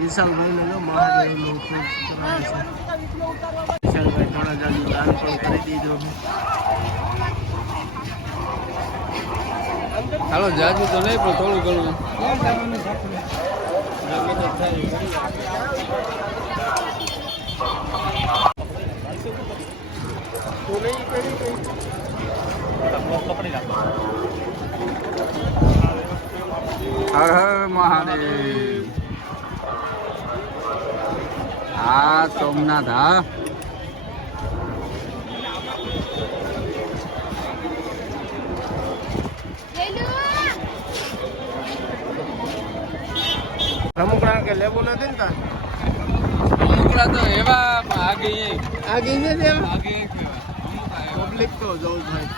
વિશાલભાઈને જો મહાદેવનું ખૂબ કરાવે છે વિશાલભાઈ થોડા જાજુ દાન પણ કરી દીધો હાલો જાજુ તો નહીં પણ થોડું ઘણું હર હર મહાદેવ હા સોમનાથ હા. રમકડા કે લેવું નથી ને તાર? ટુકડા તો એવા આગી આગી ને આગે પબ્લિક તો જવું થાય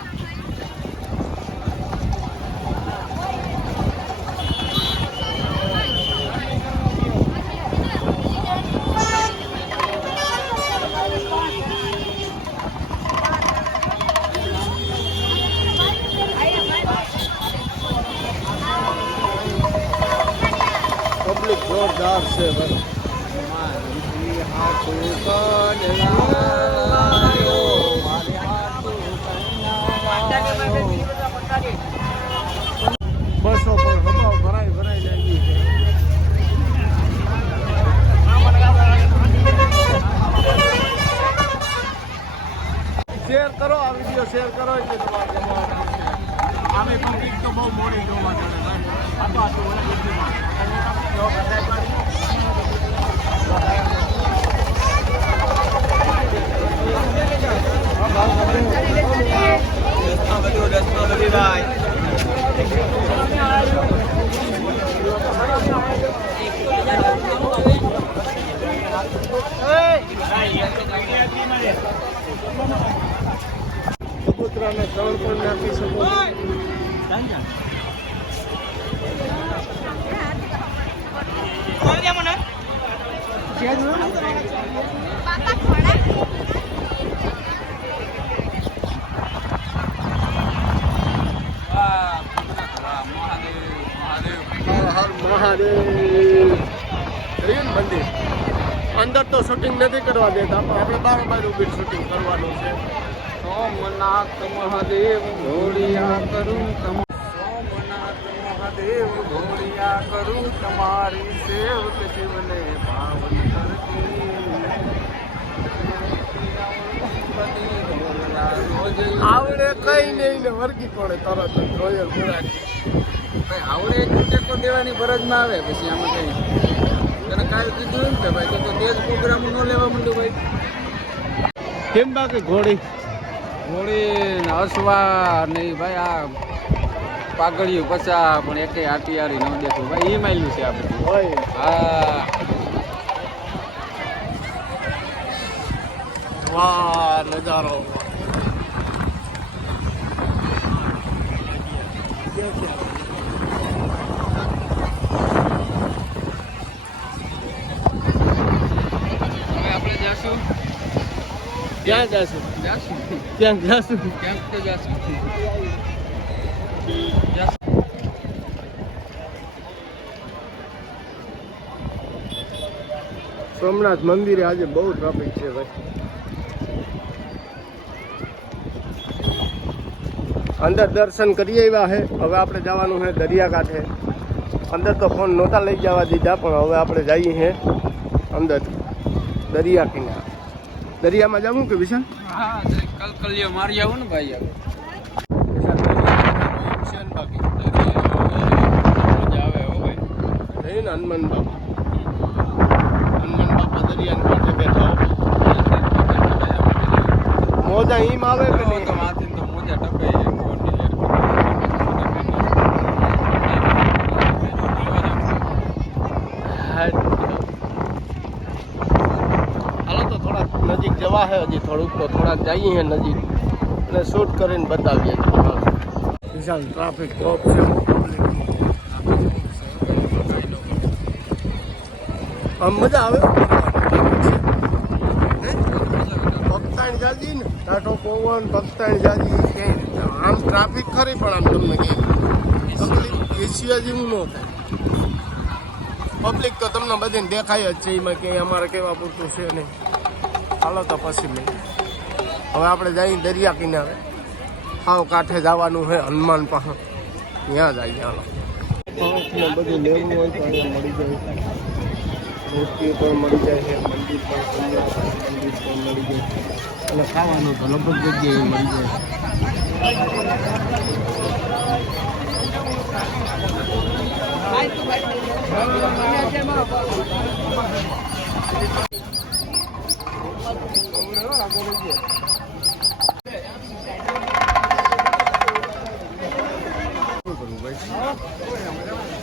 જોરદાર ભરાઈ જાય શેર કરો આ વીડિયો શેર કરો એટલે તમારે જમવાનું આમે પબ્લિક તો બહુ મોડી જોવા મળે ભાઈ આ તો આટલું ઓલા કબૂતરાને ત્રણ પણ નાખી શકો હર હર મહાદેવ રહ્યું ને મંદિર અંદર તો શૂટિંગ નથી કરવા દેતા, પણ આપણે બાર બાર ઊભી શૂટિંગ કરવાનું છે. સોમનાથ મહાદેવ ઘોડિયા કરું સોમનાથ મહાદેવ ઘોડિયા કરું તમારી સેવક શિવને પાવન કરતી. આવડે કઈ નહીં ને વર્ગી પડે તરત રોયલ ભાઈ આવડે એક ટેકો દેવાની ફરજમાં આવે પછી આમાં કઈ? તને કાલ કીધું એમ કે ભાઈ તો તે જ પ્રોગ્રામ ન લેવા માંડ્યું ભાઈ. કેમ બાકી ઘોડી? ઘોડી ને અસવા નહીં ભાઈ આ પાઘડિયું પચા પણ એકે આટિયારી ન દેખું. ભાઈ એ માયલું છે આ બધું. હા. વાહ નજારો. હવે આપણે જાશું? ક્યાં જશું? જાશું. ક્યાં જશું? ક્યાં તો જાશું? સોમનાથ મંદિરે આજે બહુ ટ્રાફિક છે ભાઈ. અંદર દર્શન કરી આવ્યા છે હવે આપણે જવાનું છે દરિયાકાંઠે. અંદર તો ફોન નહોતા લઈ જવા દીધા, પણ હવે આપણે જઈએ છે અંદર, દરિયા કિનારે. દરિયામાં જવું કે વિશાલ? હા મારી આવું ને ભાઈ હવે વિશાલ બાકી મજા આવે હો ભાઈ નહીં ને હનુમાન બાપા હનુમાન બાપા દરિયાના કાંઠે બેઠા હોય. મોજા ઈમ આવે કે તો નહીં માથે તો મોજા ટપે કોણની હાલો તો થોડાક નજીક જવા છે હજી થોડુંક તો થોડાક જઈએ છે નજીક. અને શૂટ કરીને બતાવીએ. વિશાલ ટ્રાફિક કોપ છે. આમ મજા આવે? ભક્તાણ જાજી ને? ટાટો પવન ભક્તાણ જાજી. આમ ટ્રાફિક ખરી પણ આમ તમને તકલીફ એશિયા જેવું ન થાય. પબ્લિક તો તમને બધીને દેખાય જ છે એમાં કે અમારે કેવા પૂરતું છે નહીં. હાલો તો પછી હવે આપણે જઈએ દરિયા કિનારે. હાવ કાંઠે જવાનું છે, હનુમાન પાસે ત્યાં જઈએ, હાલો. જાય. મૂર્તિઓ પણ મળી જાય છે, મંદિર પણ પણ મળી જાય. ભાઈ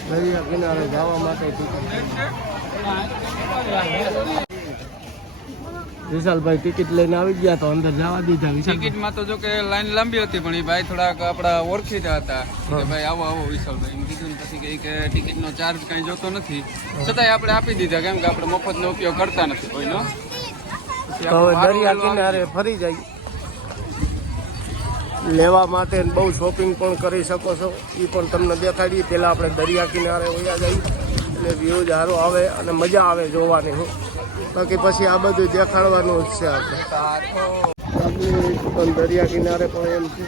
દરિયા કિનારે જવા માટે વિશાલભાઈ ટિકિટ લઈને આવી ગયા તો અંદર જવા દીધા ટિકિટમાં તો જો કે લાઈન લાંબી હતી પણ એ ભાઈ થોડાક આપણા ઓળખીતા હતા. કે ભાઈ આવો આવો વિશાલભાઈ. એમ કીધું પછી કહે કે ટિકિટનો ચાર્જ કાંઈ જોતો નથી. છતાંય આપણે આપી દીધા કેમ કે આપણે મફતનો ઉપયોગ કરતા નથી કોઈનો તો હવે દરિયા કિનારે ફરી જાય. લેવા માટે બહુ શોપિંગ પણ કરી શકો છો. એ પણ તમને દેખાડીએ પહેલાં આપણે દરિયા કિનારે વયા જઈએ. એટલે વ્યૂ સારો આવે અને મજા આવે જોવાની હું. બાકી પછી આ બધું દેખાડવાનું જ છે આપણે પણ દરિયા કિનારે પણ એમ છે.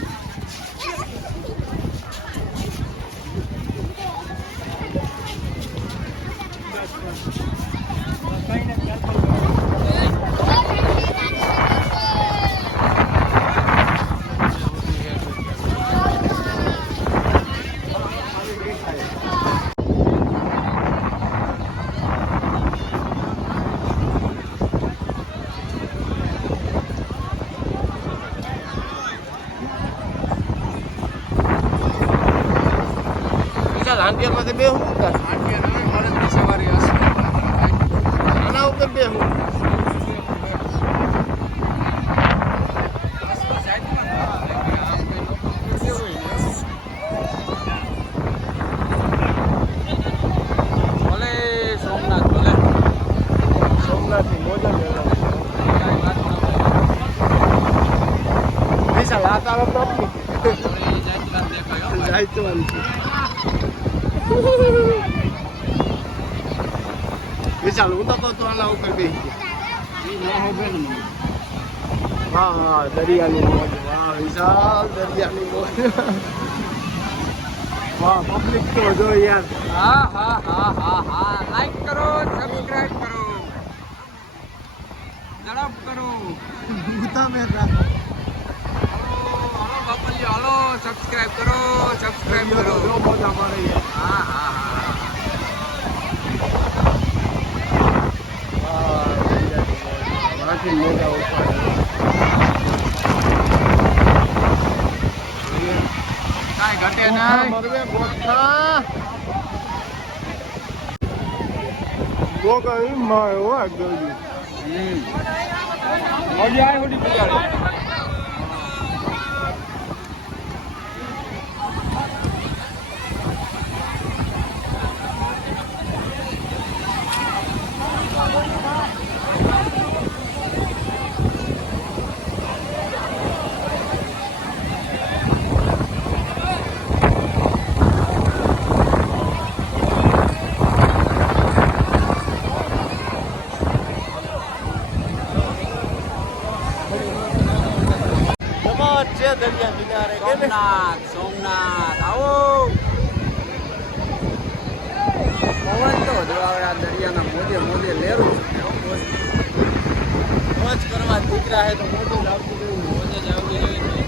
હાંડિયામાંથી બે હું બળદની સવારી હશે આના ઉપર બે હું. ભલે સોમનાથ ભલે. સોમનાથની મોજા મેળો વિશાલ આ તારો ટોપી જાયતવાન છે વિશાલ હું તો કહું તું આના ઉપર બેસી હા હા દરિયાની મોજ વાહ વિશાલ દરિયાની મોજ વાહ પબ્લિક તો જો યાર હા હા હા હા હા લાઈક કરો સબસ્ક્રાઇબ કરો ઝડપ કરો ઉતામે રાખો હાલો બાપલ્યો હાલો સબસ્ક્રાઇબ કરો સબસ્ક્રાઇબ કરો જો મોજા મારે યાર હા હા હા વાહ દરિયાની મોજમાંથી મોજા ઉપાડે કાંઈ ઘટે નહીં મરવે ગોઠા ગોગા માં હોય ગયું હમ મજા આવી હોડી બિચારી જમાત છે દરિયા કિનારે કે ને? સોમનાથ સોમનાથ આવો પવન તો જો હવે આ દરિયાના મોજે મોજે લેરું મોજ કરવા દીકરા હે તો મોટું જ આવતું રહેવું મોજે જ આવવી જોઈએ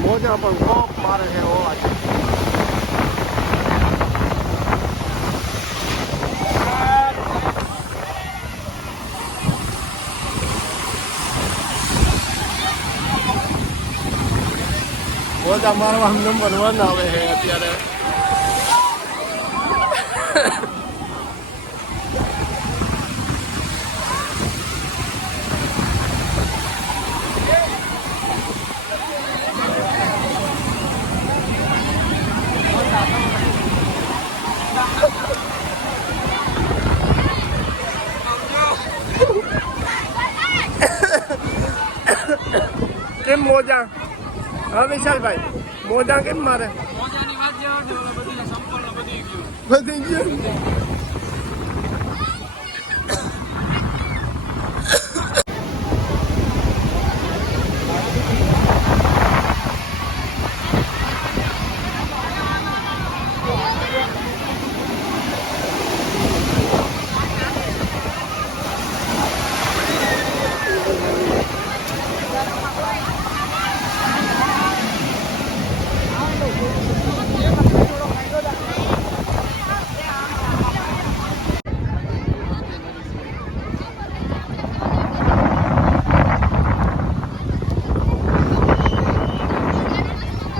મોજા પણ ખૂબ મારે છે હોવા રોજ અમારો આમ નંબર વન આવે છે અત્યારે Tem moja. હા વિશાલભાઈ. મોજા કેમ મારે? મોજાની વાત જે છે બધી સંપૂર્ણ બધી ગયું બધી ગયું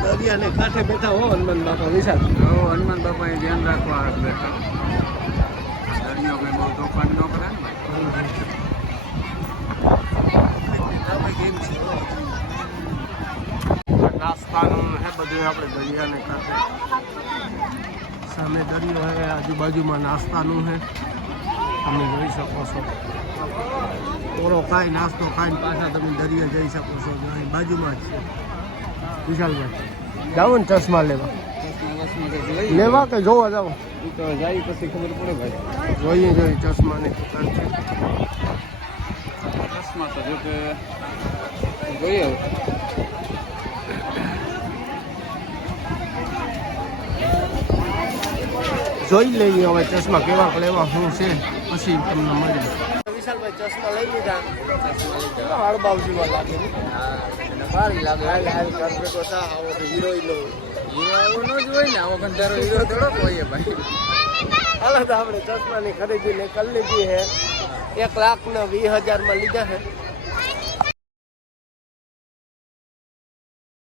દરિયાને કાંઠે બેઠા હો, હનુમાન બાપા વિશાલ. હો, હનુમાન બાપાએ ધ્યાન રાખવા બેઠા. દરિયો કંઈ બહુ તોફાન ન કરે ને નાસ્તાનું હે બધું આપણે દરિયાને કાંઠે. સામે દરિયો હે, આજુબાજુમાં નાસ્તાનું હે. તમે જોઈ શકો છો. ઓરો કાંઈ નાસ્તો ખાઈને પાછા તમે દરિયા જઈ શકો છો. બાજુમાં જ છે. વિશાલભાઈ. જાઓ ને ચશ્મા લેવા. લેવા કે જોવા ઈ તો જાય પછી ખબર પડે ભાઈ જોઈએ જોઈએ ચશ્માની દુકાન છે. જોઈએ જોઈ લઈએ હવે ચશ્મા કેવા લેવા, શું છે, પછી તમને મળે વિશાલભાઈ ચશ્મા લઈ લીધા. હળબાવજીમાં લાગે ભારી લાગે. આવો તો હીરોઈન હીરો આવો ન જ હોય ને આવો કંટારો હીરો થોડોક હોય ભાઈ. હાલો તો આપણે ચશ્માની ખરીદી ને કરી લીધી છે. એક લાખ ને વીસ હજારમાં લીધા છે.